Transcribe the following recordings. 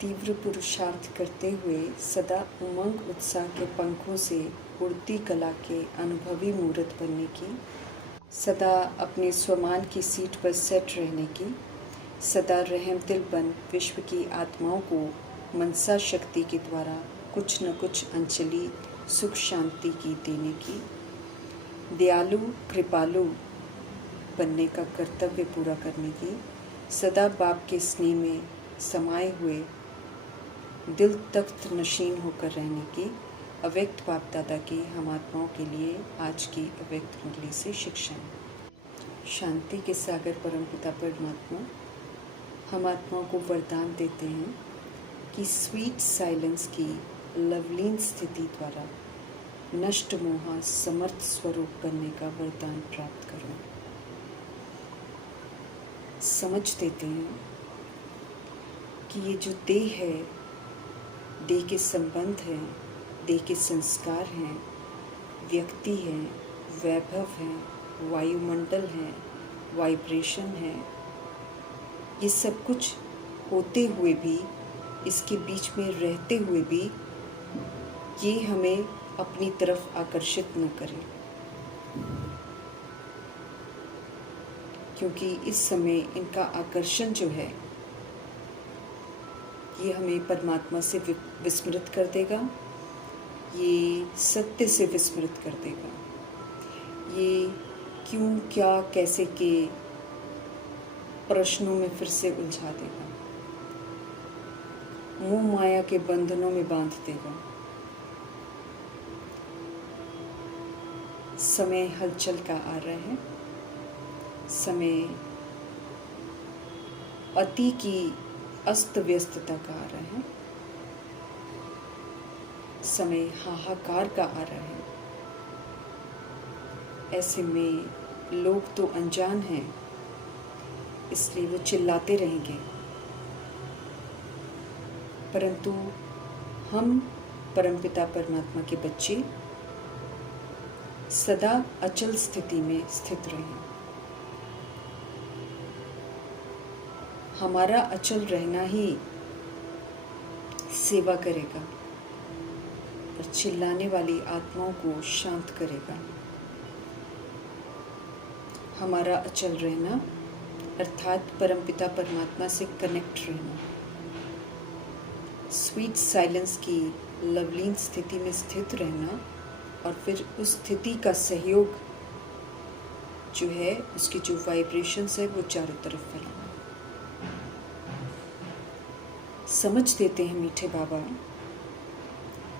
तीव्र पुरुषार्थ करते हुए सदा उमंग उत्साह के पंखों से उड़ती कला के अनुभवी मूर्त बनने की, सदा अपने स्वमान की सीट पर सेट रहने की, सदा रहमदिल बन विश्व की आत्माओं को मनसा शक्ति के द्वारा कुछ न कुछ अंजलि सुख शांति की देने की, दयालु कृपालु बनने का कर्तव्य पूरा करने की, सदा बाप के स्नेह में समाये हुए दिल तख्त नशीन होकर रहने की, अव्यक्त बाप दादा की हम आत्माओं के लिए आज की अव्यक्त मुरली से शिक्षण। शांति के सागर परमपिता परमात्मा हम आत्माओं को वरदान देते हैं कि स्वीट साइलेंस की लवलीन स्थिति द्वारा नष्ट मोहा समर्थ स्वरूप बनने का वरदान प्राप्त करो। समझ देते हैं कि ये जो देह है, देह के संबंध हैं, देह के संस्कार हैं, व्यक्ति हैं, वैभव हैं, वायुमंडल हैं, वाइब्रेशन है, ये सब कुछ होते हुए भी, इसके बीच में रहते हुए भी ये हमें अपनी तरफ आकर्षित न करे, क्योंकि इस समय इनका आकर्षण जो है ये हमें परमात्मा से विस्मृत कर देगा, ये सत्य से विस्मृत कर देगा, ये क्यों क्या कैसे के प्रश्नों में फिर से उलझा देगा, मोह माया के बंधनों में बांध देगा। समय हलचल का आ रहा है, समय अति की अस्त व्यस्तता का आ रहा है, समय हाहाकार का आ रहा है। ऐसे में लोग तो अनजान हैं, इसलिए वो चिल्लाते रहेंगे, परंतु हम परमपिता परमात्मा के बच्चे सदा अचल स्थिति में स्थित रहें। हमारा अचल रहना ही सेवा करेगा और चिल्लाने वाली आत्माओं को शांत करेगा। हमारा अचल रहना अर्थात परमपिता परमात्मा से कनेक्ट रहना, स्वीट साइलेंस की लवलीन स्थिति में स्थित रहना और फिर उस स्थिति का सहयोग जो है, उसकी जो वाइब्रेशंस है वो चारों तरफ फैलाना। समझ देते हैं मीठे बाबा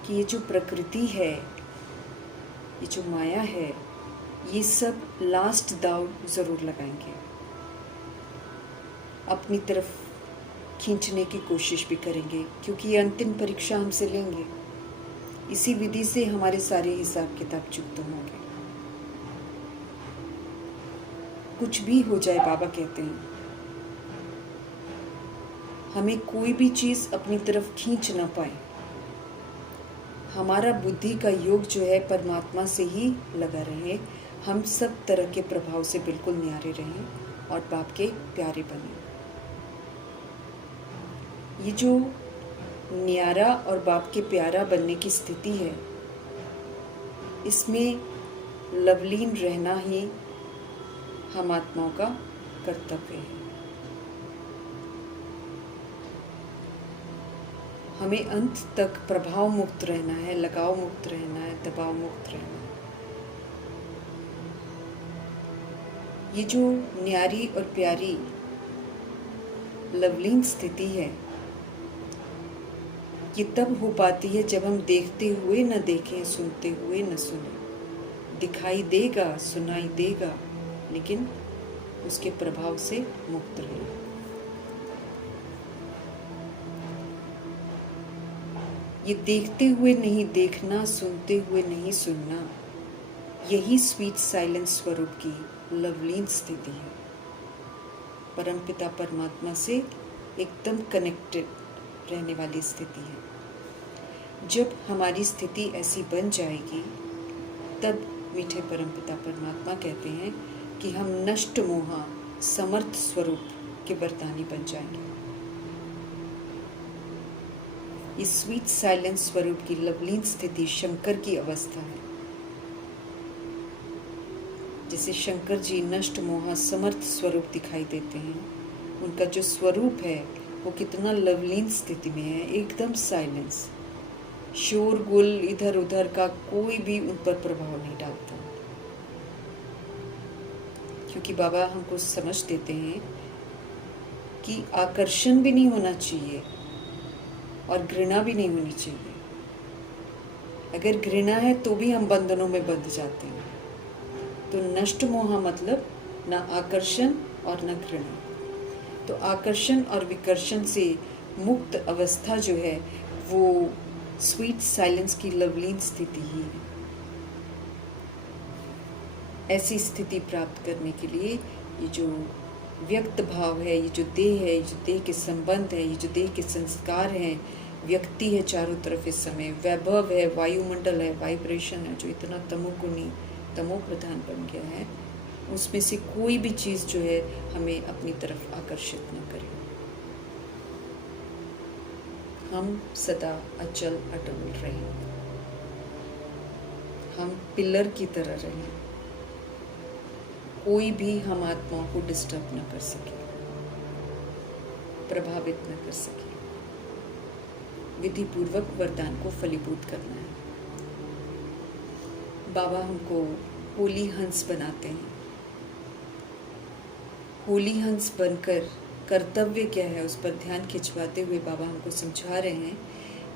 कि ये जो प्रकृति है, ये जो माया है, ये सब लास्ट दाव ज़रूर लगाएंगे, अपनी तरफ खींचने की कोशिश भी करेंगे, क्योंकि ये अंतिम परीक्षा हमसे लेंगे। इसी विधि से हमारे सारे हिसाब किताब चुकते होंगे। कुछ भी हो जाए, बाबा कहते हैं हमें कोई भी चीज़ अपनी तरफ खींच ना पाए। हमारा बुद्धि का योग जो है परमात्मा से ही लगा रहे, हम सब तरह के प्रभाव से बिल्कुल न्यारे रहें और बाप के प्यारे बने। ये जो न्यारा और बाप के प्यारा बनने की स्थिति है, इसमें लवलीन रहना ही हम आत्माओं का कर्तव्य है। हमें अंत तक प्रभाव मुक्त रहना है, लगाव मुक्त रहना है, दबाव मुक्त रहना है। ये जो न्यारी और प्यारी लवलीन स्थिति है, ये तब हो पाती है जब हम देखते हुए न देखें, सुनते हुए न सुने। दिखाई देगा, सुनाई देगा, लेकिन उसके प्रभाव से मुक्त रहें। ये देखते हुए नहीं देखना, सुनते हुए नहीं सुनना, यही स्वीट साइलेंस स्वरूप की लवलीन स्थिति है। परमपिता परमात्मा से एकदम कनेक्टेड रहने वाली स्थिति है। जब हमारी स्थिति ऐसी बन जाएगी, तब मीठे परमपिता परमात्मा कहते हैं कि हम नष्ट मोहा समर्थ स्वरूप के वरदानी बन जाएंगे। इस स्वीट साइलेंस स्वरूप की लवलीन स्थिति शंकर की अवस्था है। जैसे शंकर जी नष्ट मोह समर्थ स्वरूप दिखाई देते हैं, उनका जो स्वरूप है वो कितना लवलीन स्थिति में है, एकदम साइलेंस, शोरगुल इधर उधर का कोई भी उन पर प्रभाव नहीं डालता। क्योंकि बाबा हमको समझ देते हैं कि आकर्षण भी नहीं होना चाहिए और घृणा भी नहीं होनी चाहिए। अगर घृणा है तो भी हम बंधनों में बंध जाते हैं। तो नष्ट मोह मतलब न आकर्षण और न घृणा। तो आकर्षण और विकर्षण से मुक्त अवस्था जो है वो स्वीट साइलेंस की लवलीन स्थिति ही है। ऐसी स्थिति प्राप्त करने के लिए ये जो व्यक्त भाव है, ये जो देह है, ये जो देह के संबंध है, ये जो देह के संस्कार हैं, व्यक्ति है चारों तरफ इस समय, वैभव है, वायुमंडल है, वाइब्रेशन है जो इतना तमोगुणी तमो प्रधान बन गया है, उसमें से कोई भी चीज़ जो है हमें अपनी तरफ आकर्षित न करे। हम सदा अचल अटल रहें, हम पिलर की तरह रहें, कोई भी हम आत्माओं को डिस्टर्ब न कर सके, प्रभावित न कर सके। विधि पूर्वक वरदान को फलीभूत करना है। बाबा हमको होली हंस बनाते हैं। होली हंस बनकर कर्तव्य क्या है उस पर ध्यान खिंचवाते हुए बाबा हमको समझा रहे हैं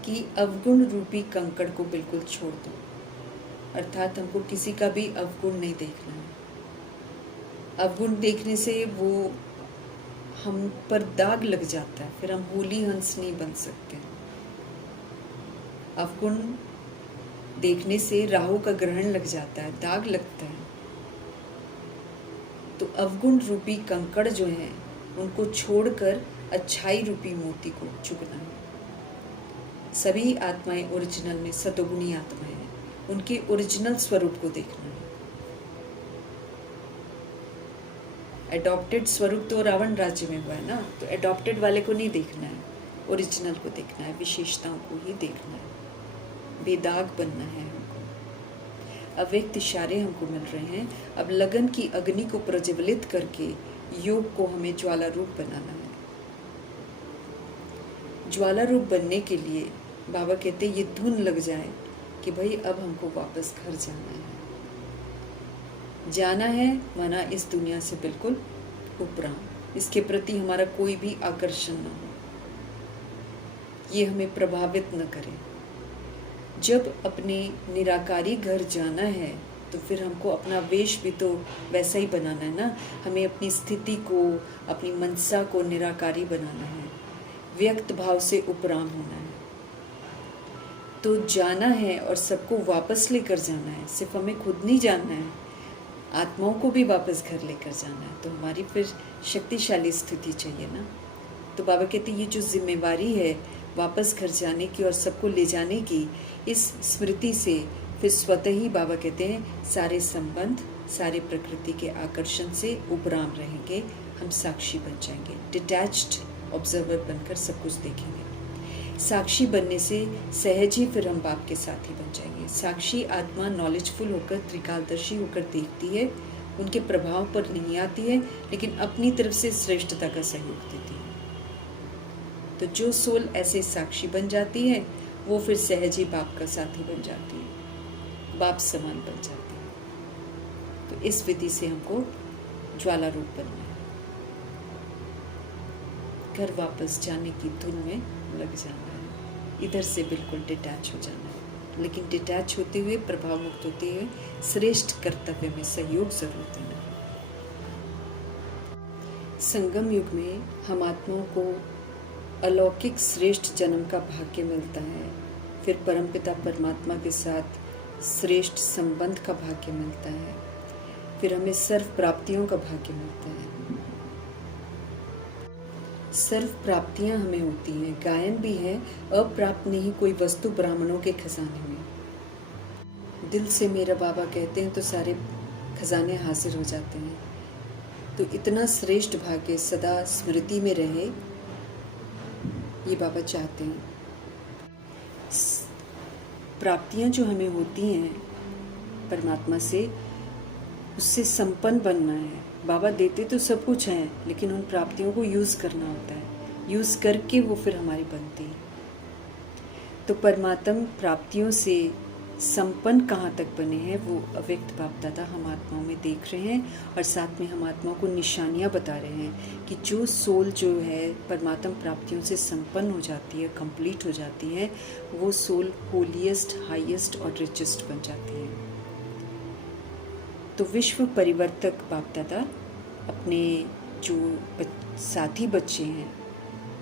कि अवगुण रूपी कंकड़ को बिल्कुल छोड़ दो। अर्थात हमको किसी का भी अवगुण नहीं देखना है। अवगुण देखने से वो हम पर दाग लग जाता है, फिर हम होली हंस नहीं बन सकते। अवगुण देखने से राहु का ग्रहण लग जाता है, दाग लगता है। तो अवगुण रूपी कंकड़ जो हैं उनको छोड़कर अच्छाई रूपी मोती को चुगना है। सभी आत्माएं ओरिजिनल में सतोगुणी आत्माएं हैं, उनके ओरिजिनल स्वरूप को देखना है। एडॉप्टेड स्वरूप तो रावण राज्य में हुआ है ना, तो एडॉप्टेड वाले को नहीं देखना है, ओरिजिनल को देखना है, विशेषताओं को ही देखना है। बेदाग बनना है हमको। अव्यक्त इशारे हमको मिल रहे हैं। अब लगन की अग्नि को प्रज्वलित करके योग को हमें ज्वाला रूप बनाना है। ज्वाला रूप बनने के लिए बाबा कहते ये धुन लग जाए कि भाई अब हमको वापस घर जाना है। जाना है माना इस दुनिया से बिल्कुल उपराम, इसके प्रति हमारा कोई भी आकर्षण न हो, ये हमें प्रभावित न करे। जब अपने निराकारी घर जाना है तो फिर हमको अपना वेश भी तो वैसा ही बनाना है ना। हमें अपनी स्थिति को, अपनी मनसा को निराकारी बनाना है, व्यक्त भाव से उपराम होना है। तो जाना है और सबको वापस लेकर जाना है। सिर्फ हमें खुद नहीं जाना है, आत्माओं को भी वापस घर लेकर जाना है। तो हमारी फिर शक्तिशाली स्थिति चाहिए ना। तो बाबा कहते ये जो जिम्मेवारी है वापस घर जाने की और सबको ले जाने की, इस स्मृति से फिर स्वतः ही बाबा कहते हैं सारे संबंध, सारे प्रकृति के आकर्षण से उपराम रहेंगे। हम साक्षी बन जाएंगे, डिटैच्ड ऑब्जर्वर बनकर सब कुछ देखेंगे। साक्षी बनने से सहज ही फिर हम बाप के साथ ही बन जाएंगे। साक्षी आत्मा नॉलेजफुल होकर, त्रिकालदर्शी होकर देखती है, उनके प्रभाव पर नहीं आती है, लेकिन अपनी तरफ से श्रेष्ठता का सहयोग देती है। तो जो सोल ऐसे साक्षी बन जाती है वो फिर सहज ही बाप का साथी बन जाती है, बाप समान बन जाती है। तो इस विधि से हमको ज्वाला रूप बनना है, घर वापस जाने की धुन में लग जाना है, इधर से बिल्कुल डिटैच हो जाना है। लेकिन डिटैच होते हुए, प्रभाव मुक्त होते हुए श्रेष्ठ कर्तव्य में सहयोग जरूर देना है। संगम युग में हम आत्माओं को अलौकिक श्रेष्ठ जन्म का भाग्य मिलता है, फिर परमपिता परमात्मा के साथ श्रेष्ठ संबंध का भाग्य मिलता है, फिर हमें सर्व प्राप्तियों का भाग्य मिलता है। सर्व प्राप्तियां हमें होती हैं, गायन भी है, अप्राप्त नहीं कोई वस्तु ब्राह्मणों के खजाने में। दिल से मेरा बाबा कहते हैं तो सारे खजाने हाजिर हो जाते हैं। तो इतना श्रेष्ठ भाग्य सदा स्मृति में रहे, ये बाबा चाहते हैं। प्राप्तियां जो हमें होती हैं परमात्मा से, उससे संपन्न बनना है। बाबा देते तो सब कुछ है, लेकिन उन प्राप्तियों को यूज़ करना होता है, यूज़ करके वो फिर हमारी बनती है। तो परमात्म प्राप्तियों से संपन्न कहाँ तक बने हैं वो अव्यक्त बाप दादा हम आत्माओं में देख रहे हैं, और साथ में हम आत्माओं को निशानियाँ बता रहे हैं कि जो सोल जो है परमात्म प्राप्तियों से संपन्न हो जाती है, कंप्लीट हो जाती है, वो सोल होलीएस्ट, हाईएस्ट और रिचेस्ट बन जाती है। तो विश्व परिवर्तक बाप दादा अपने जो साथी बच्चे हैं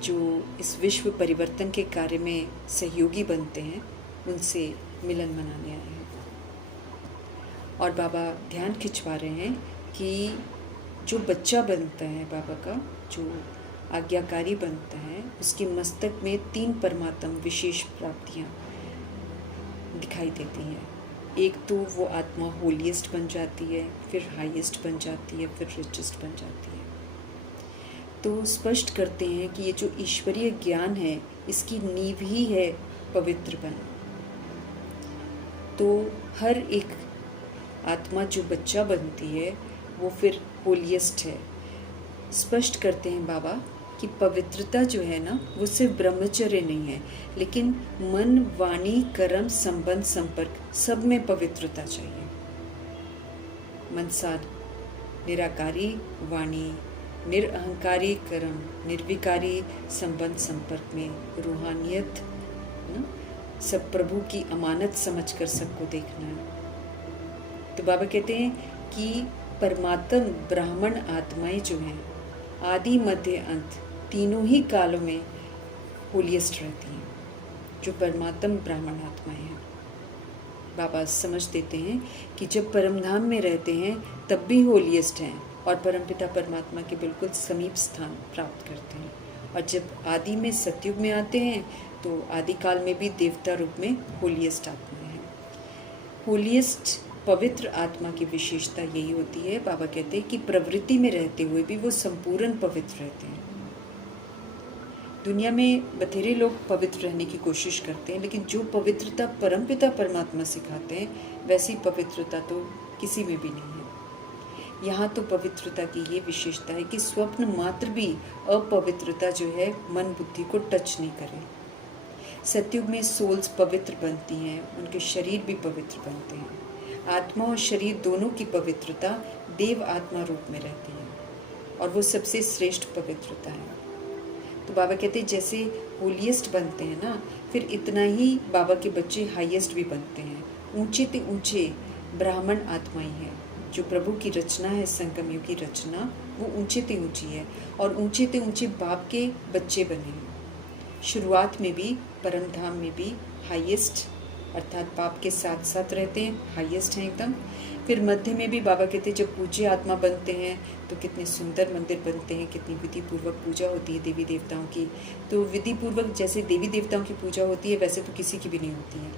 जो इस विश्व परिवर्तन के कार्य में सहयोगी बनते हैं, उनसे मिलन मनाने आए हैं। और बाबा ध्यान खिंचवा रहे हैं कि जो बच्चा बनता है बाबा का, जो आज्ञाकारी बनता है, उसके मस्तक में 3 परमात्म विशेष प्राप्तियां दिखाई देती हैं। एक तो वो आत्मा होलीएस्ट बन जाती है, फिर हाईएस्ट बन जाती है, फिर रिचेस्ट बन जाती है। तो स्पष्ट करते हैं कि ये जो ईश्वरीय ज्ञान है, इसकी नींव ही है पवित्र बन। तो हर एक आत्मा जो बच्चा बनती है वो फिर होलीएस्ट है। स्पष्ट करते हैं बाबा कि पवित्रता जो है ना, वो सिर्फ ब्रह्मचर्य नहीं है, लेकिन मन, वाणी, कर्म, संबंध, संपर्क सब में पवित्रता चाहिए। मनसा निराकारी वाणी, निरअहंकारी कर्म, निर्विकारी संबंध संपर्क में रूहानियत ना, सब प्रभु की अमानत समझकर सबको देखना है। तो बाबा कहते हैं कि परमात्म ब्राह्मण आत्माएं जो हैं, आदि मध्य अंत तीनों ही कालों में होलीएस्ट रहती हैं, जो परमात्म ब्राह्मण आत्माएं हैं। बाबा समझ देते हैं कि जब परमधाम में रहते हैं तब भी होलीएस्ट हैं, और परमपिता परमात्मा के बिल्कुल समीप स्थान प्राप्त करते हैं। और जब आदि में सतयुग में आते हैं तो आदिकाल में भी देवता रूप में होलीएस्ट आत्माएं हैं। होलीएस्ट पवित्र आत्मा की विशेषता यही होती है, बाबा कहते हैं कि प्रवृत्ति में रहते हुए भी वो संपूर्ण पवित्र रहते हैं। दुनिया में बथेरे लोग पवित्र रहने की कोशिश करते हैं, लेकिन जो पवित्रता परमपिता परमात्मा सिखाते हैं वैसी पवित्रता तो किसी में भी नहीं है। यहाँ तो पवित्रता की ये विशेषता है कि स्वप्न मात्र भी अपवित्रता जो है मन बुद्धि को टच नहीं करे। सतयुग में सोल्स पवित्र बनती हैं, उनके शरीर भी पवित्र बनते हैं। आत्मा और शरीर दोनों की पवित्रता देव आत्मा रूप में रहती है, और वो सबसे श्रेष्ठ पवित्रता है। तो बाबा कहते हैं जैसे होलीएस्ट बनते हैं ना, फिर इतना ही बाबा के बच्चे हाईएस्ट भी बनते हैं। ऊंचे ते ऊंचे ब्राह्मण आत्माएं हैं, जो प्रभु की रचना है, संगम युग की रचना, वो ऊंचे ते ऊंची है, और ऊंचे ते ऊंचे बाप के बच्चे बने हैं। शुरुआत में भी परम धाम में भी हाईएस्ट अर्थात बाप के साथ साथ रहते हैं, हाईएस्ट हैं एकदम। फिर मध्य में भी बाबा कहते हैं जब पूज्य आत्मा बनते हैं तो कितने सुंदर मंदिर बनते हैं, कितनी विधि पूर्वक पूजा होती है देवी देवताओं की। तो विधि पूर्वक जैसे देवी देवताओं की पूजा होती है वैसे तो किसी की भी नहीं होती है।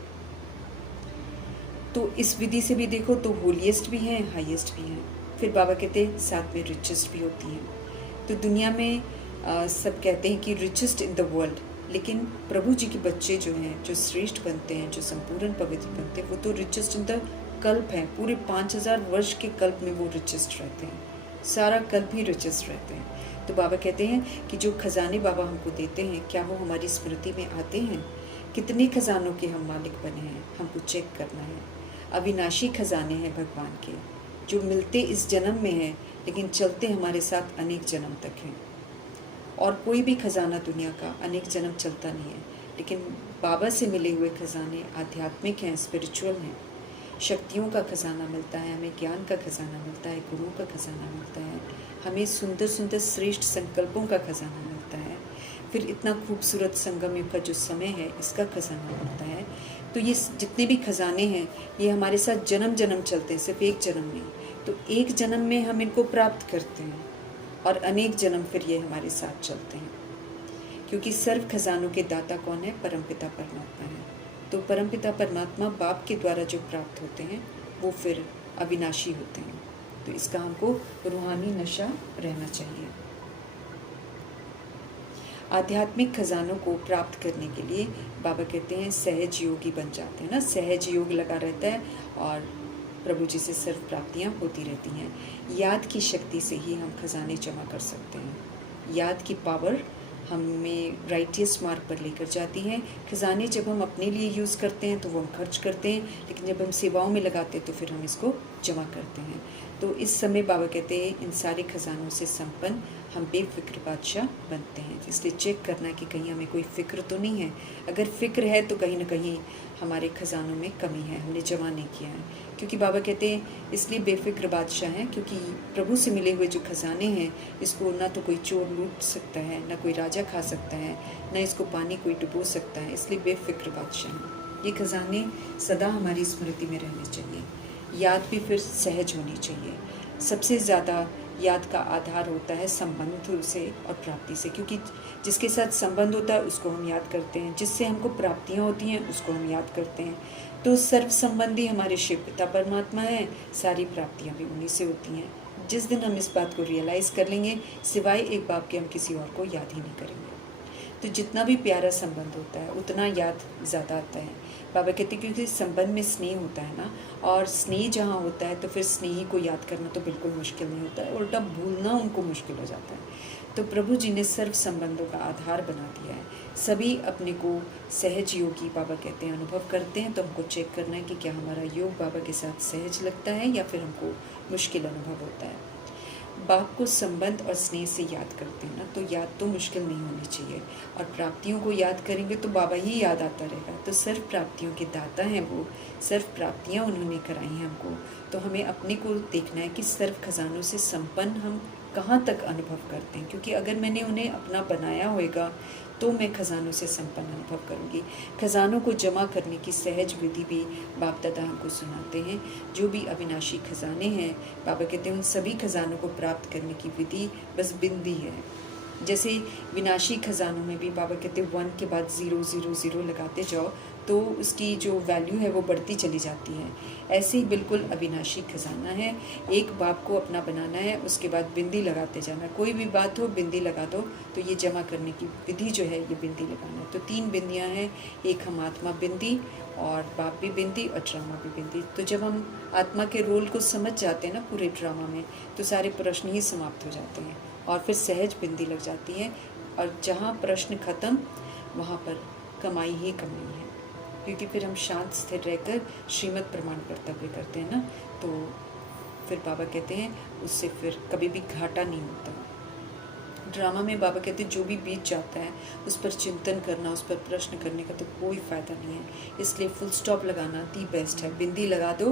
तो इस विधि से भी देखो तो होलीएस्ट भी हैं, हाईएस्ट भी हैं। फिर बाबा कहते हैं साथ में रिचेस्ट भी होती हैं। तो दुनिया में सब कहते हैं कि रिचेस्ट इन द वर्ल्ड, लेकिन प्रभु जी के बच्चे जो हैं, जो श्रेष्ठ बनते हैं, जो संपूर्ण पवित्र बनते हैं, वो तो रिचेस्ट इन द कल्प हैं। पूरे 5000 वर्ष के कल्प में वो रिचेस्ट रहते हैं, सारा कल्प ही रिचेस्ट रहते हैं। तो बाबा कहते हैं कि जो खजाने बाबा हमको देते हैं, क्या वो हमारी स्मृति में आते हैं? कितने खजानों के हम मालिक बने हैं, हमको चेक करना है। अविनाशी खजाने हैं भगवान के, जो मिलते इस जन्म में हैं, लेकिन चलते हमारे साथ अनेक जन्म तक हैं। और कोई भी खजाना दुनिया का अनेक जन्म चलता नहीं है, लेकिन बाबा से मिले हुए खजाने आध्यात्मिक हैं, स्पिरिचुअल हैं। शक्तियों का खजाना मिलता है हमें, ज्ञान का खजाना मिलता है, गुरु का खजाना मिलता है हमें, सुंदर सुंदर श्रेष्ठ संकल्पों का खजाना मिलता है। फिर इतना खूबसूरत संगम युग का जो समय है, इसका खजाना मिलता है। तो ये जितने भी खजाने हैं ये हमारे साथ जन्म जन्म चलते हैं, सिर्फ एक जन्म नहीं। तो एक जन्म में हम इनको प्राप्त करते हैं और अनेक जन्म फिर ये हमारे साथ चलते हैं, क्योंकि सर्व खजानों के दाता कौन है? परमपिता परमात्मा है। तो परमपिता परमात्मा बाप के द्वारा जो प्राप्त होते हैं वो फिर अविनाशी होते हैं। तो इसका हमको रूहानी नशा रहना चाहिए। आध्यात्मिक खजानों को प्राप्त करने के लिए बाबा कहते हैं सहज योगी बन जाते हैं ना, सहज योग लगा रहता है और प्रभु जी से सर्व प्राप्तियाँ होती रहती हैं। याद की शक्ति से ही हम खजाने जमा कर सकते हैं। याद की पावर हमें राइटियस मार्ग पर लेकर जाती है। खजाने जब हम अपने लिए यूज़ करते हैं तो वो हम खर्च करते हैं, लेकिन जब हम सेवाओं में लगाते हैं तो फिर हम इसको जमा करते हैं। तो इस समय बाबा कहते हैं इन सारे खजानों से संपन्न हम बेफिक्र बादशाह बनते हैं। इसलिए चेक करना कि कहीं हमें कोई फ़िक्र तो नहीं है। अगर फ़िक्र है तो कहीं ना कहीं हमारे खजानों में कमी है, हमने जमा नहीं किया है। क्योंकि बाबा कहते हैं इसलिए बेफिक्र बादशाह हैं क्योंकि प्रभु से मिले हुए जो खजाने हैं इसको ना तो कोई चोर लूट सकता है, ना कोई राजा खा सकता है, ना इसको पानी कोई डुबो सकता है। इसलिए बेफिक्र बादशाह हैं। ये खजाने सदा हमारी स्मृति में रहने चाहिए। याद भी फिर सहज होनी चाहिए। सबसे ज़्यादा याद का आधार होता है संबंध से और प्राप्ति से, क्योंकि जिसके साथ संबंध होता है उसको हम याद करते हैं, जिससे हमको प्राप्तियाँ होती हैं उसको हम याद करते हैं। तो सर्व संबंधी हमारे शिव पिता परमात्मा है, सारी प्राप्तियाँ भी उन्हीं से होती हैं। जिस दिन हम इस बात को रियलाइज़ कर लेंगे, सिवाय एक बाप के हम किसी और को याद ही नहीं करेंगे। तो जितना भी प्यारा संबंध होता है उतना याद ज़्यादा आता है। बाबा कहते हैं क्योंकि संबंध में स्नेह होता है ना, और स्नेह जहाँ होता है तो फिर स्नेही को याद करना तो बिल्कुल मुश्किल नहीं होता है, उल्टा भूलना उनको मुश्किल हो जाता है। तो प्रभु जी ने सर्व संबंधों का आधार बना दिया है। सभी अपने को सहज योगी बाबा कहते हैं अनुभव करते हैं। तो हमको चेक करना है कि क्या हमारा योग बाबा के साथ सहज लगता है या फिर हमको मुश्किल अनुभव होता है। बाप को संबंध और स्नेह से याद करते हैं ना, तो याद तो मुश्किल नहीं होनी चाहिए। और प्राप्तियों को याद करेंगे तो बाबा ही याद आता रहेगा। तो सर्व प्राप्तियों के दाता हैं वो, सर्व प्राप्तियाँ उन्होंने कराई हैं हमको। तो हमें अपने को देखना है कि सर्व खजानों से संपन्न हम कहाँ तक अनुभव करते हैं, क्योंकि अगर मैंने उन्हें अपना बनाया होगा तो मैं खजानों से संपन्न अनुभव करूँगी। खजानों को जमा करने की सहज विधि भी बाप दादा हमको सुनाते हैं। जो भी अविनाशी खजाने हैं, बाबा कहते हैं उन सभी खजानों को प्राप्त करने की विधि बस बिंदी है। जैसे विनाशी खजानों में भी बाबा कहते हैं 1 के बाद 0 0 0 लगाते जाओ तो उसकी जो वैल्यू है वो बढ़ती चली जाती है। ऐसे ही बिल्कुल अविनाशी खजाना है। एक बाप को अपना बनाना है, उसके बाद बिंदी लगाते जाना। कोई भी बात हो बिंदी लगा दो। तो ये जमा करने की विधि जो है ये बिंदी लगाना। तो 3 बिंदियाँ हैं, एक हम आत्मा बिंदी और बाप भी बिंदी और ड्रामा भी बिंदी। तो जब हम आत्मा के रोल को समझ जाते हैं ना पूरे ड्रामा में, तो सारे प्रश्न ही समाप्त हो जाते हैं और फिर सहज बिंदी लग जाती है। और जहाँ प्रश्न खत्म वहाँ पर कमाई ही कमाई है, क्योंकि फिर हम शांत स्थिर रहकर श्रीमत प्रमाण कर्तव्य करते हैं ना। तो फिर बाबा कहते हैं उससे फिर कभी भी घाटा नहीं होता। ड्रामा में बाबा कहते हैं जो भी बीत जाता है उस पर चिंतन करना, उस पर प्रश्न करने का तो कोई फ़ायदा नहीं है। इसलिए फुल स्टॉप लगाना दी बेस्ट है। बिंदी लगा दो,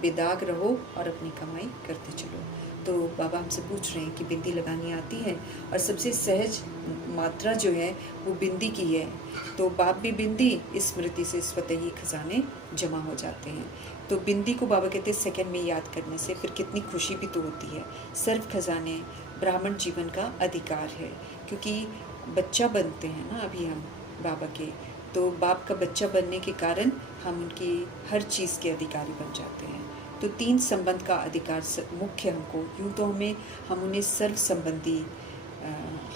बेदाग रहो और अपनी कमाई करते चलो। तो बाबा हमसे पूछ रहे हैं कि बिंदी लगानी आती है, और सबसे सहज मात्रा जो है वो बिंदी की है। तो बाप भी बिंदी, स्मृति से स्वतः ही खजाने जमा हो जाते हैं। तो बिंदी को बाबा कहते हैं सेकंड में याद करने से फिर कितनी खुशी भी तो होती है। सर्व खजाने ब्राह्मण जीवन का अधिकार है, क्योंकि बच्चा बनते हैं ना अभी हम बाबा के, तो बाप का बच्चा बनने के कारण हम उनकी हर चीज़ के अधिकारी बन जाते हैं। तो 3 संबंध का अधिकार मुख्य हमको, यूँ तो हम उन्हें सर्व संबंधी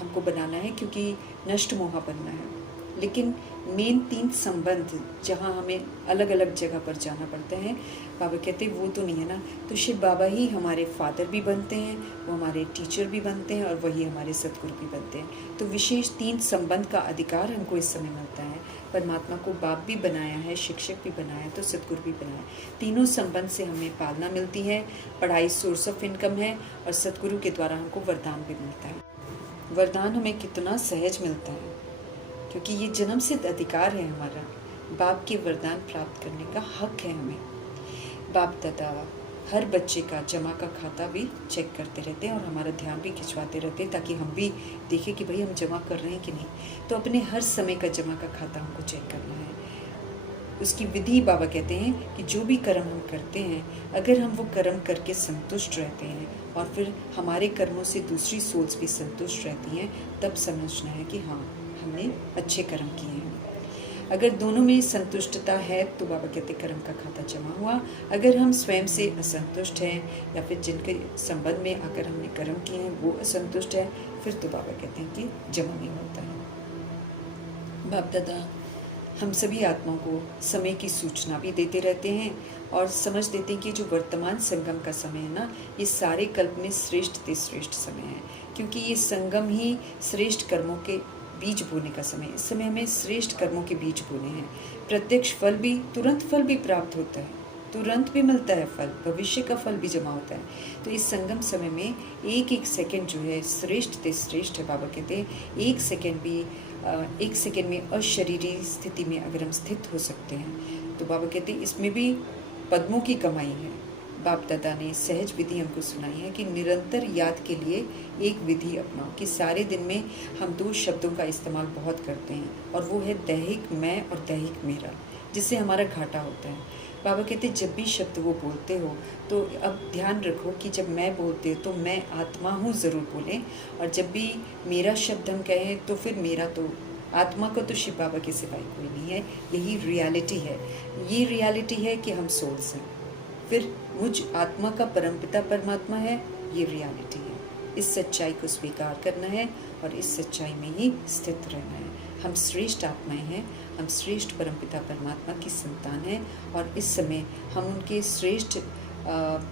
हमको बनाना है, क्योंकि नष्ट मोहा बनना है। लेकिन मेन 3 संबंध जहाँ हमें अलग अलग जगह पर जाना पड़ता है, बाबा कहते हैं वो तो नहीं है ना। तो शिव बाबा ही हमारे फादर भी बनते हैं, वो हमारे टीचर भी बनते हैं और वही हमारे सतगुरु भी बनते हैं। तो विशेष 3 संबंध का अधिकार हमको इस समय मिलता है। परमात्मा को बाप भी बनाया है, शिक्षक भी बनाया, तो सतगुरु भी बनाया। तीनों संबंध से हमें पालना मिलती है, पढ़ाई सोर्स ऑफ इनकम है, और सतगुरु के द्वारा हमको वरदान भी मिलता है। वरदान हमें कितना सहज मिलता है, क्योंकि ये जन्म सिद्ध अधिकार है हमारा। बाप के वरदान प्राप्त करने का हक है हमें। बाप दादा हर बच्चे का जमा का खाता भी चेक करते रहते हैं और हमारा ध्यान भी खिंचवाते रहते हैं, ताकि हम भी देखें कि भाई हम जमा कर रहे हैं कि नहीं। तो अपने हर समय का जमा का खाता हमको चेक करना है। उसकी विधि बाबा कहते हैं कि जो भी कर्म हम करते हैं, अगर हम वो कर्म करके संतुष्ट रहते हैं और फिर हमारे कर्मों से दूसरी सोल्स भी संतुष्ट रहती हैं, तब समझना है कि हाँ हमने अच्छे कर्म किए हैं। अगर दोनों में संतुष्टता है तो बाबा कहते कर्म का खाता जमा हुआ। अगर हम स्वयं से असंतुष्ट हैं या फिर जिनके संबंध में आकर हमने कर्म किए हैं वो असंतुष्ट है, फिर तो बाबा कहते हैं कि जमा नहीं होता है। बाप दादा हम सभी आत्माओं को समय की सूचना भी देते रहते हैं और समझ देते हैं कि जो वर्तमान संगम का समय है ना, ये सारे कल्प में श्रेष्ठ से श्रेष्ठ समय है, क्योंकि ये संगम ही श्रेष्ठ कर्मों के बीज बोने का समय है। इस समय हमें श्रेष्ठ कर्मों के बीज बोने हैं। प्रत्यक्ष फल भी, तुरंत फल भी प्राप्त होता है, तुरंत भी मिलता है फल, भविष्य का फल भी जमा होता है। तो इस संगम समय में एक एक सेकंड जो है श्रेष्ठ से श्रेष्ठ है। बाबा कहते हैं एक सेकंड में अशरीरी स्थिति में अगर हम स्थित हो सकते हैं तो बाबा कहते हैं इसमें भी पद्मों की कमाई है। बाप दादा ने सहज विधि हमको सुनाई है कि निरंतर याद के लिए एक विधि अपनाओ, कि सारे दिन में हम दो शब्दों का इस्तेमाल बहुत करते हैं और वो है दैहिक मैं और दैहिक मेरा, जिससे हमारा घाटा होता है। बाबा कहते जब भी शब्द वो बोलते हो तो अब ध्यान रखो कि जब मैं बोलते हो तो मैं आत्मा हूँ ज़रूर बोलें, और जब भी मेरा शब्द हम कहें तो फिर मेरा तो आत्मा को तो शिव बाबा के सिवाय कोई नहीं है। यही रियलिटी है, ये रियलिटी है कि हम सोल्स हैं, फिर मुझ आत्मा का परमपिता परमात्मा है, ये रियलिटी है। इस सच्चाई को स्वीकार करना है और इस सच्चाई में ही स्थित रहना है। हम श्रेष्ठ आत्माएं हैं, हम श्रेष्ठ परमपिता परमात्मा की संतान हैं और इस समय हम उनके श्रेष्ठ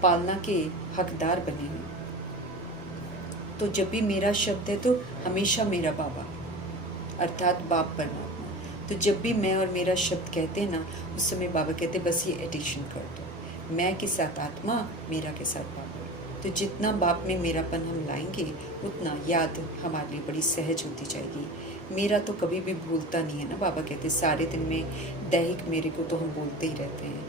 पालना के हकदार बने हैं। तो जब भी मेरा शब्द है तो हमेशा मेरा बाबा अर्थात बाप परमात्मा। तो जब भी मैं और मेरा शब्द कहते हैं ना, उस समय बाबा कहते बस ये एडिशन कर दो, मैं के साथ आत्मा, मेरा के साथ बाबा। तो जितना बाप में मेरापन हम लाएंगे उतना याद हमारे लिए बड़ी सहज होती जाएगी। मेरा तो कभी भी भूलता नहीं है ना। बाबा कहते सारे दिन में दैहिक मेरे को तो हम बोलते ही रहते हैं,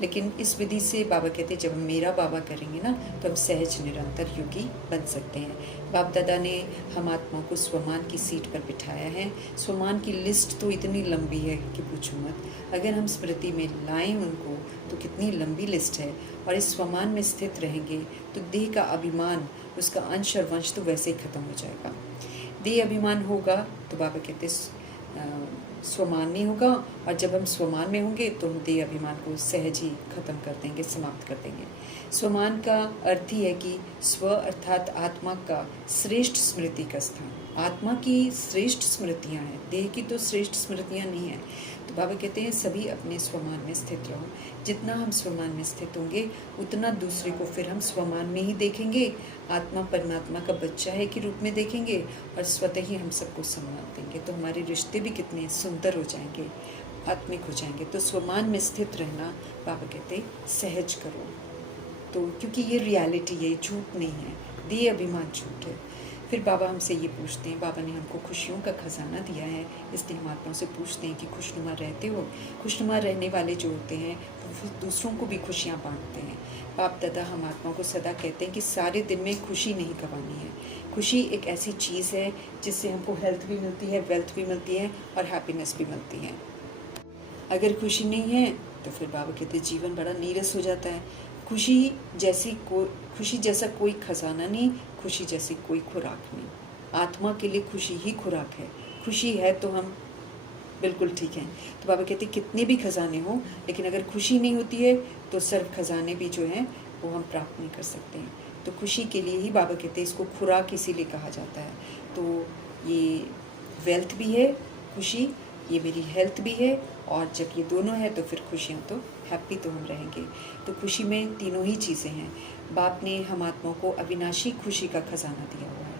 लेकिन इस विधि से बाबा कहते जब हम मेरा बाबा करेंगे ना तो हम सहज निरंतर योगी बन सकते हैं। बाप दादा ने हम आत्मा को स्वमान की सीट पर बिठाया है। स्वमान की लिस्ट तो इतनी लंबी है कि पूछो मत। अगर हम स्मृति में लाएं उनको तो कितनी लंबी लिस्ट है। और इस स्वमान में स्थित रहेंगे तो देह का अभिमान, उसका अंश और वंश तो वैसे ही खत्म हो जाएगा। देह अभिमान होगा तो बाबा कहते स्वमान नहीं होगा, और जब हम स्वमान में होंगे तो हम देह अभिमान को सहज ही खत्म कर देंगे, समाप्त कर देंगे। स्वमान का अर्थ ही है कि स्व अर्थात आत्मा का श्रेष्ठ स्मृति का स्थान। आत्मा की श्रेष्ठ स्मृतियां हैं, देह की तो श्रेष्ठ स्मृतियां नहीं हैं। तो बाबा कहते हैं सभी अपने स्वमान में स्थित रहो। जितना हम स्वमान में स्थित होंगे उतना दूसरे को फिर हम स्वमान में ही देखेंगे, आत्मा परमात्मा का बच्चा है के रूप में देखेंगे और स्वतः ही हम सबको सम्मान देंगे। तो हमारे रिश्ते भी कितने सुंदर हो जाएंगे, आत्मिक हो जाएंगे। तो स्वमान में स्थित रहना बाबा कहते सहज करो। तो क्योंकि ये रियलिटी है, झूठ नहीं है, देह अभिमान झूठ है। फिर बाबा हमसे ये पूछते हैं, बाबा ने हमको खुशियों का खजाना दिया है, इसलिए हम आत्माओं से पूछते हैं कि खुशनुमा रहते हो। खुशनुमा रहने वाले जो होते हैं वो फिर दूसरों को भी खुशियाँ बांटते हैं। बाप दादा हम आत्माओं को सदा कहते हैं कि सारे दिन में खुशी नहीं गंवानी है। खुशी एक ऐसी चीज़ है जिससे हमको हेल्थ भी मिलती है, वेल्थ भी मिलती है और हैप्पीनेस भी मिलती है। अगर खुशी नहीं है तो फिर बाबा कहते जीवन बड़ा नीरस हो जाता है। खुशी जैसा कोई खजाना नहीं, खुशी जैसी कोई खुराक नहीं। आत्मा के लिए खुशी ही खुराक है। खुशी है तो हम बिल्कुल ठीक हैं। तो बाबा कहते कितने भी खजाने हों, लेकिन अगर खुशी नहीं होती है तो सर्व खजाने भी जो हैं वो हम प्राप्त नहीं कर सकते हैं। तो खुशी के लिए ही बाबा कहते हैं इसको खुराक इसीलिए कहा जाता है। तो ये वेल्थ भी है खुशी, ये मेरी हेल्थ भी है, और जब ये दोनों है तो फिर खुशियाँ तो हैप्पी तो हम रहेंगे। तो खुशी में तीनों ही चीज़ें हैं। बाप ने हम आत्माओं को अविनाशी खुशी का खजाना दिया हुआ है।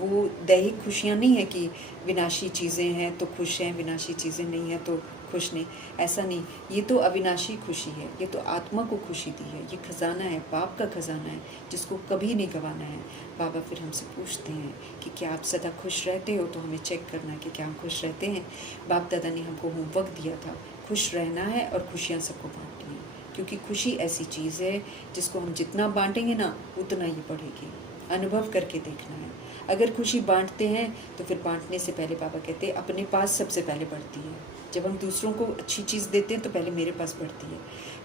वो दैहिक खुशियाँ नहीं है कि विनाशी चीज़ें हैं तो खुश हैं, विनाशी चीज़ें नहीं हैं तो खुश नहीं, ऐसा नहीं। ये तो अविनाशी खुशी है, ये तो आत्मा को खुशी दी है। ये खजाना है, बाप का खजाना है जिसको कभी नहीं गंवाना है। बाबा फिर हमसे पूछते हैं कि क्या आप सदा खुश रहते हो, तो हमें चेक करना है कि क्या हम खुश रहते हैं। बाप दादा ने हमको होमवर्क दिया था, खुश रहना है और खुशियाँ सबको बांटनी है, क्योंकि खुशी ऐसी चीज़ है जिसको हम जितना बांटेंगे ना उतना ही बढ़ेगी। अनुभव करके देखना है। अगर खुशी बांटते हैं तो फिर बांटने से पहले बाबा कहते हैं अपने पास सबसे पहले बढ़ती है। जब हम दूसरों को अच्छी चीज़ देते हैं तो पहले मेरे पास बढ़ती है।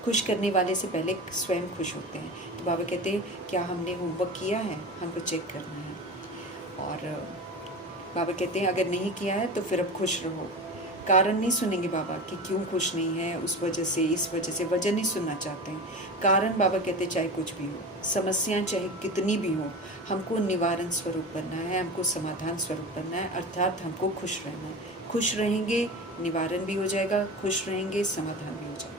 खुश करने वाले से पहले स्वयं खुश होते हैं। तो बाबा कहते हैं क्या हमने होमवर्क किया है, हमको चेक करना है। और बाबा कहते हैं अगर नहीं किया है तो फिर अब खुश रहो। कारण नहीं सुनेंगे बाबा कि क्यों खुश नहीं है, उस वजह से, इस वजह से, वजह नहीं सुनना चाहते हैं। कारण बाबा कहते चाहे कुछ भी हो, समस्याएं चाहे कितनी भी हो, हमको निवारण स्वरूप बनना है, हमको समाधान स्वरूप बनना है, अर्थात हमको खुश रहना है। खुश रहेंगे निवारण भी हो जाएगा, खुश रहेंगे समाधान भी हो जाएगा।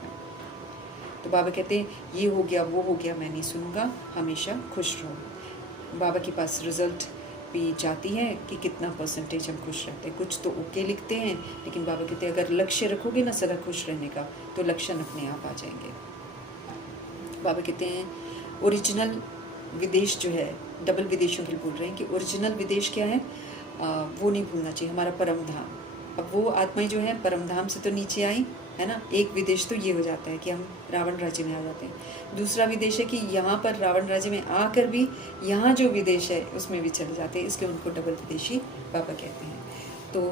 तो बाबा कहते हैं ये हो गया वो हो गया मैं नहीं सुनूंगा, हमेशा खुश रहो। बाबा के पास रिजल्ट भी जाती है कि कितना परसेंटेज हम खुश रहते हैं। कुछ तो ओके लिखते हैं, लेकिन बाबा कहते हैं अगर लक्ष्य रखोगे ना सदा खुश रहने का, तो लक्षण अपने आप आ जाएंगे। बाबा कहते हैं ओरिजिनल विदेश जो है, डबल विदेशों के लिए बोल रहे हैं कि ओरिजिनल विदेश क्या है, वो नहीं भूलना चाहिए, हमारा परम धाम। अब वो आत्माएं जो हैं परम धाम से तो नीचे आई है ना, एक विदेश तो ये हो जाता है कि हम रावण राज्य में आ जाते हैं। दूसरा विदेश है कि यहाँ पर रावण राज्य में आकर भी यहाँ जो विदेश है उसमें भी चले जाते हैं, इसलिए उनको डबल विदेशी बाबा कहते हैं। तो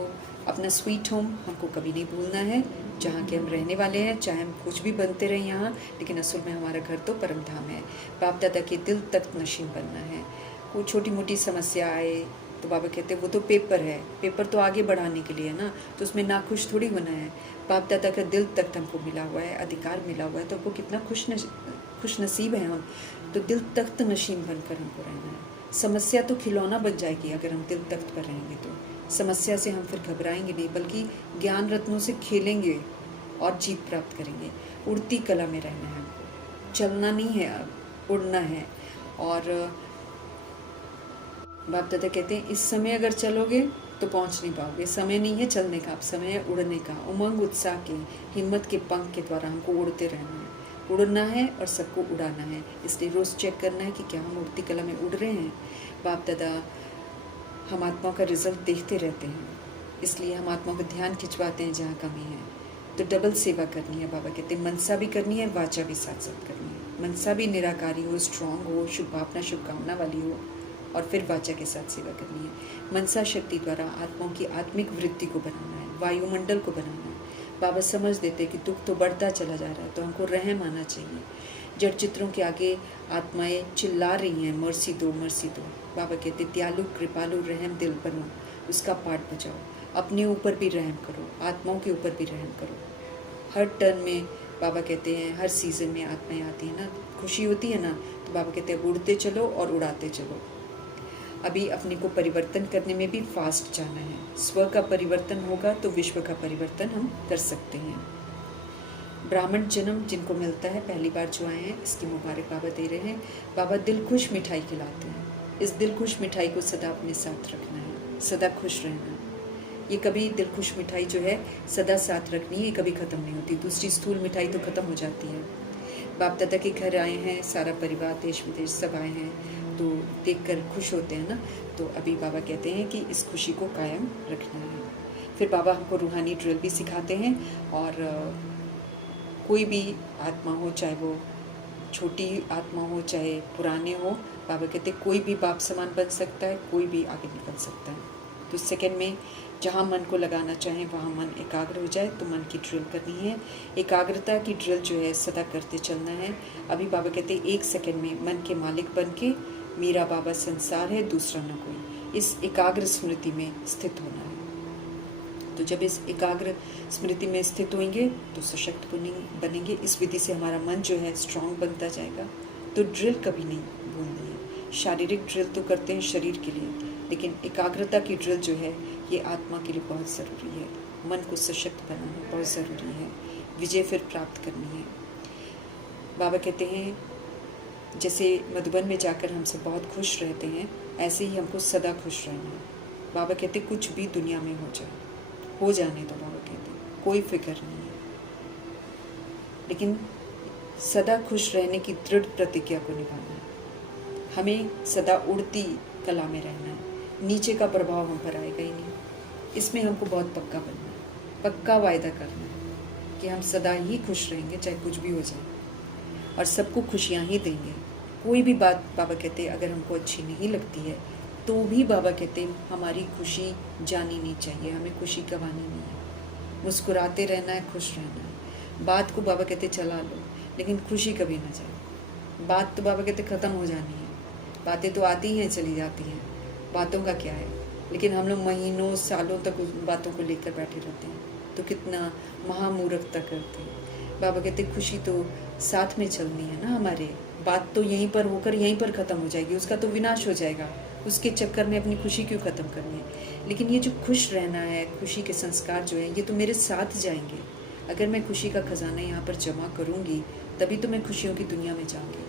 अपना स्वीट होम हमको कभी नहीं भूलना है, जहाँ के हम रहने वाले हैं, चाहे हम कुछ भी बनते रहें यहाँ, लेकिन असल में हमारा घर तो परम धाम है। बाप दादा के दिल तक नशीन बनना है। कोई छोटी मोटी समस्या आए तो बाबा कहते हैं वो तो पेपर है, पेपर तो आगे बढ़ाने के लिए है ना, तो उसमें नाखुश थोड़ी होना है। बाप दादा का दिल तक हमको मिला हुआ है, अधिकार मिला हुआ है, तो हमको कितना खुश नसीब है हम। तो दिल तख्त नशीन बनकर हमको रहना है। समस्या तो खिलौना बन जाएगी अगर हम दिल तख्त पर रहेंगे, तो समस्या से हम फिर घबराएंगे नहीं, बल्कि ज्ञान रत्नों से खेलेंगे और जीत प्राप्त करेंगे। उड़ती कला में रहना है हमको, चलना नहीं है, अब उड़ना है। और बाप दादा कहते हैं इस समय अगर चलोगे तो पहुंच नहीं पाओगे, समय नहीं है चलने का, अब समय है उड़ने का। उमंग उत्साह के हिम्मत के पंख के द्वारा हमको उड़ते रहना है, उड़ना है और सबको उड़ाना है। इसलिए रोज़ चेक करना है कि क्या हम उड़ती कला में उड़ रहे हैं। बाप दादा हम आत्मा का रिजल्ट देखते रहते हैं, इसलिए हम आत्मा का ध्यान खिंचवाते हैं जहाँ कमी है। तो डबल सेवा करनी है। बाबा कहते हैं मनसा भी करनी है, वाचा भी साथ साथ करनी है। मनसा भी निराकारी हो, स्ट्रांग हो, शुभ भावना शुभकामना वाली हो, और फिर वाचा के साथ सेवा करनी है। मनसा शक्ति द्वारा आत्माओं की आत्मिक वृत्ति को बनाना है, वायुमंडल को बनाना है। बाबा समझ देते कि दुख तो बढ़ता चला जा रहा है, तो हमको रहम आना चाहिए। जड़ चित्रों के आगे आत्माएं चिल्ला रही हैं मर्सी दो मर्सी दो। बाबा कहते दयालु कृपालु रहम दिल बनो, उसका पाठ बजाओ, अपने ऊपर भी रहम करो, आत्माओं के ऊपर भी रहम करो। हर टर्न में बाबा कहते हैं, हर सीज़न में आत्माएं आती हैं ना, खुशी होती है ना, तो बाबा कहते हैं उड़ते चलो और उड़ाते चलो। अभी अपने को परिवर्तन करने में भी फास्ट जाना है। स्व का परिवर्तन होगा तो विश्व का परिवर्तन हम कर सकते हैं। ब्राह्मण जन्म जिनको मिलता है, पहली बार जो आए हैं, इसकी मुबारक बाबा दे रहे हैं। बाबा दिल खुश मिठाई खिलाते हैं। इस दिल खुश मिठाई को सदा अपने साथ रखना है, सदा खुश रहना है। ये कभी दिल खुश मिठाई जो है सदा साथ रखनी है, ये कभी ख़त्म नहीं होती। दूसरी स्थूल मिठाई तो ख़त्म हो जाती है। बाप दादा के घर आए हैं, सारा परिवार देश विदेश सब आए हैं, तो देखकर खुश होते हैं ना। तो अभी बाबा कहते हैं कि इस खुशी को कायम रखना है। फिर बाबा हमको रूहानी ड्रिल भी सिखाते हैं। और कोई भी आत्मा हो, चाहे वो छोटी आत्मा हो चाहे पुराने हो, बाबा कहते हैं कोई भी बाप समान बन सकता है, कोई भी आगे निकल सकता है। तो सेकंड में जहाँ मन को लगाना चाहें वहाँ मन एकाग्र हो जाए, तो मन की ड्रिल करनी है। एकाग्रता की ड्रिल जो है सदा करते चलना है। अभी बाबा कहते हैं 1 सेकंड में मन के मालिक बन के मेरा बाबा संसार है दूसरा न कोई, इस एकाग्र स्मृति में स्थित होना है। तो जब इस एकाग्र स्मृति में स्थित होंगे तो सशक्त बनेंगे। इस विधि से हमारा मन जो है स्ट्रांग बनता जाएगा। तो ड्रिल कभी नहीं भूलनी है। शारीरिक ड्रिल तो करते हैं शरीर के लिए, लेकिन एकाग्रता की ड्रिल जो है ये आत्मा के लिए बहुत ज़रूरी है। मन को सशक्त बनाना बहुत ज़रूरी है, विजय फिर प्राप्त करनी है। बाबा कहते हैं जैसे मधुबन में जाकर हम सब बहुत खुश रहते हैं, ऐसे ही हमको सदा खुश रहना है। बाबा कहते कुछ भी दुनिया में हो जाए, हो जाने दो। बाबा कहते कोई फिक्र नहीं है, लेकिन सदा खुश रहने की दृढ़ प्रतिज्ञा को निभाना है। हमें सदा उड़ती कला में रहना है, नीचे का प्रभाव हम पर आएगा ही नहीं। इसमें हमको बहुत पक्का बनना है, पक्का वायदा करना है कि हम सदा ही खुश रहेंगे चाहे कुछ भी हो जाए, और सबको खुशियाँ ही देंगे। कोई भी बात बाबा कहते अगर हमको अच्छी नहीं लगती है तो भी बाबा कहते हमारी खुशी जानी नहीं चाहिए, हमें खुशी गंवानी नहीं है। मुस्कुराते रहना है, खुश रहना है। बात को बाबा कहते चला लो, लेकिन खुशी कभी ना जाए। बात तो बाबा कहते ख़त्म हो जानी है। बातें तो आती हैं चली जाती हैं, बातों का क्या है, लेकिन हम लोग महीनों सालों तक उस बातों को लेकर बैठे रहते हैं, तो कितना महामूर्खता करते हैं। बाबा कहते खुशी तो साथ में चलनी है ना हमारे। बात तो यहीं पर होकर यहीं पर ख़त्म हो जाएगी, उसका तो विनाश हो जाएगा। उसके चक्कर में अपनी खुशी क्यों ख़त्म करनी है। लेकिन ये जो खुश रहना है, खुशी के संस्कार जो हैं, ये तो मेरे साथ जाएंगे। अगर मैं खुशी का ख़जाना यहाँ पर जमा करूँगी तभी तो मैं खुशियों की दुनिया में जाऊँगी।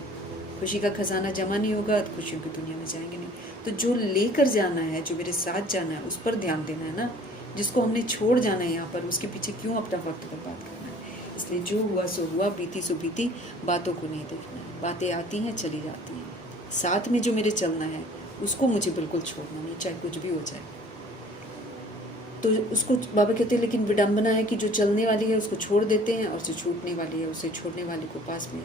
खुशी का ख़जाना जमा नहीं होगा तो खुशियों की दुनिया में जाएंगे नहीं। तो जो लेकर जाना है, जो मेरे साथ जाना है, उस पर ध्यान देना है ना। जिसको हमने छोड़ जाना है यहाँ पर, उसके पीछे क्यों अपना वक्त बर्बाद करना है। इसलिए जो हुआ सो हुआ, बीती सो बीती, बातों को नहीं देखना है। बातें आती हैं, चली जाती हैं। साथ में जो मेरे चलना है उसको मुझे बिल्कुल छोड़ना नहीं, चाहे कुछ भी हो जाए। तो उसको बाबा कहते हैं, लेकिन विडंबना है कि जो चलने वाली है उसको छोड़ देते हैं और जो छूटने वाली है उसे छोड़ने वाले को पास में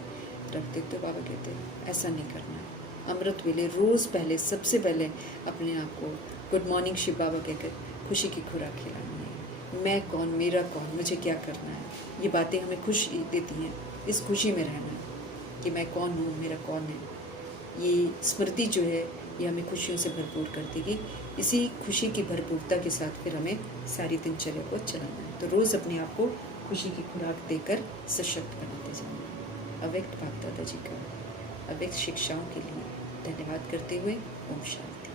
रख देते। बाबा कहते हैं ऐसा नहीं करना है। अमृत वेले रोज़ पहले, सबसे पहले अपने आप को गुड मॉर्निंग शिव बाबा कहकर खुशी की खुराक खिलानी है। मैं कौन, मेरा कौन, मुझे क्या करना है, ये बातें हमें खुशी देती हैं। इस खुशी में रहना है कि मैं कौन हूँ, मेरा कौन है। ये स्मृति जो है ये हमें खुशियों से भरपूर कर देगी। इसी खुशी की भरपूरता के साथ फिर हमें सारी दिनचर्या को चलाना है। तो रोज़ अपने आप को खुशी की खुराक देकर सशक्त बनाते जाना। अव्यक्त बाप दादा जी का अव्यक्त शिक्षाओं के लिए धन्यवाद करते हुए ओम शांति।